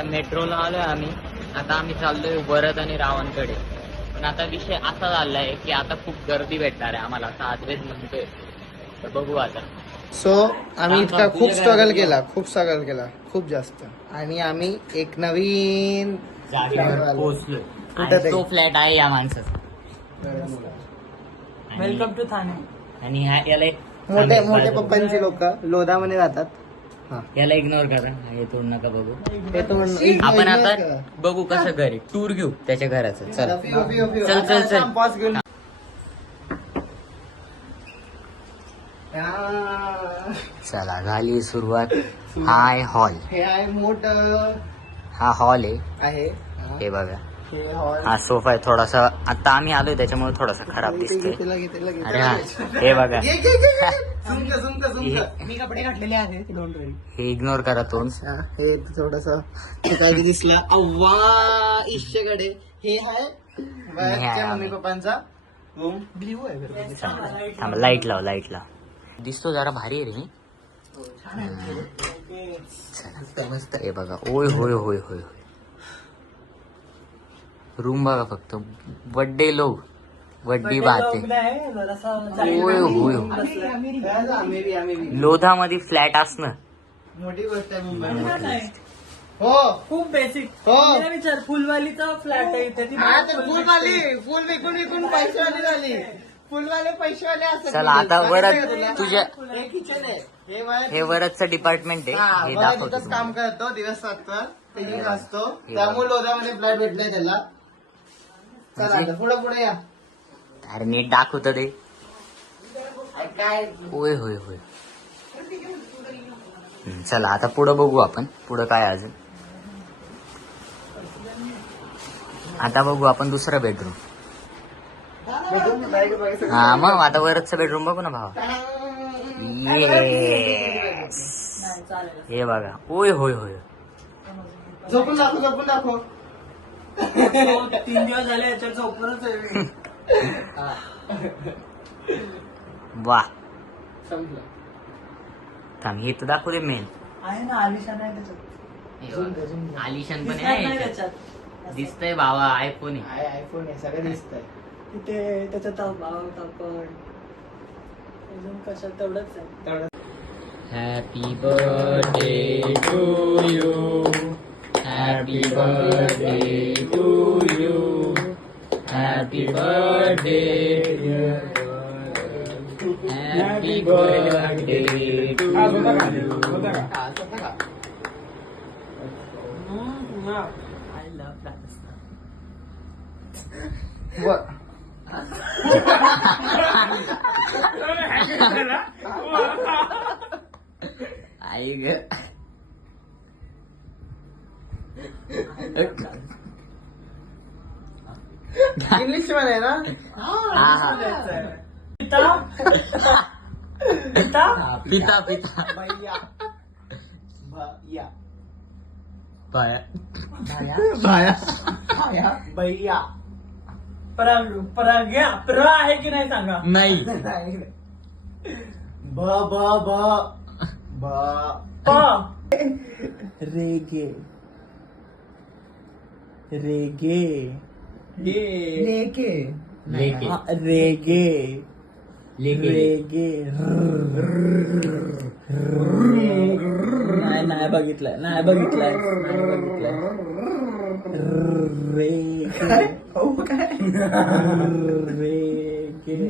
आता मेट्रोला आलोय आम्ही. आता आम्ही चाललोय वरद आणि रावणकडे. पण आता विषय असा झालाय की आता खूप गर्दी भेटणार आहे आम्हाला, असं आदरेच म्हणतोय. तर बघू आता. सो आम्ही इतका खूप स्ट्रगल केला खूप जास्त, आणि आम्ही एक नवीन जागेवर पोहोचलोय. कुठं आणि ते? तो फ्लॅट आहे या माणसाचा. Welcome to Thane. आणि याला एक मोठे पप्पांची लोक लोधामध्ये राहतात. याला इग्नोर करा, हे तोड नका बघू. हे तो आपण आता बघू कसं घर आहे, टूर घेऊ त्याच्या घराचं. चल चल चल चल. चला झाली सुरुवात. हा आहे हॉल. हे आहे मोठ हा हॉल आहे. हा. हे बघा, हे हॉल. हा सोफा आहे. थोडासा आता आम्ही आलोय त्याच्यामुळे थोडासा खराब दिसतोय. अरे हा, हे बघा. मी कपडे घातलेले आहेत, डोंट वरी. हे इग्नोर करा तोंड. हे थोडस काय दिसला अव्वा इश्यकडे. हे आहे मम्मी पप्पांचा रूम. ब्ल्यू आहे. थांब, लाईट लाव. दिसतो जरा भारी आहे रे. मस्त आहे बघा. ओय होय होय होय. रूम बघा फक्त. बर्थडे लोग वड्डी बात आहे. ओय होय. लोधा मध्ये फ्लॅट असणं मोठी गोष्ट आहे मुंबई. हो खूप बेसिक. हो. विचार, फुलवालीचा फ्लॅट आहे इथे. ती फुल विकून पैसेवाली झाली. फुलवाले पैसेवाले असतात. चला आता वरद तुझ्या हे किचन आहे. हे वरदचं डिपार्टमेंट आहे. हे दाखवतो तिथंच तुम्हाला. काम करतो दिवस रात्र. पेंटिंग असतो, त्यामुळे लोधामध्ये फ्लॅट भेटलाय त्याला. चला आता पुढे या. अरे नीट दाखवत ते. काय होय होय होय. चला आता पुढं बघू आपण. पुढं काय अजून. आता बघू आपण दुसरं बेडरूम. हा मग आता वरचं बेडरूम बघू ना भावा. येस. हे बघा. होय होय होय. झोपून दाखव. 3 दिवस झाले याच्यावर झोपूनच आहे. वा. संपलं. थांब, हे तर दाखवू दे मेन. आहे ना, आलिशान आहे त्याच्यात. आलिशान पण दिसत नाही आहे. त्याच्यात. दिसतंय भावा, आयफोन आहे. आहे आयफोन आहे, सगळं दिसतंय. तिथे त्याच्यात आपण अजून कशात तेवढंच आहे. Happy birthday to you. Happy birthday to you. Happy birthday. Happy birthday to you. I love that stuff. आई ग. इंग्लिश मध्ये ना. पिता भैया बाया. भैया प्र आहे की नाही सांगा. नाही. रेगे लेके. नाही बघितलंय. रेगे.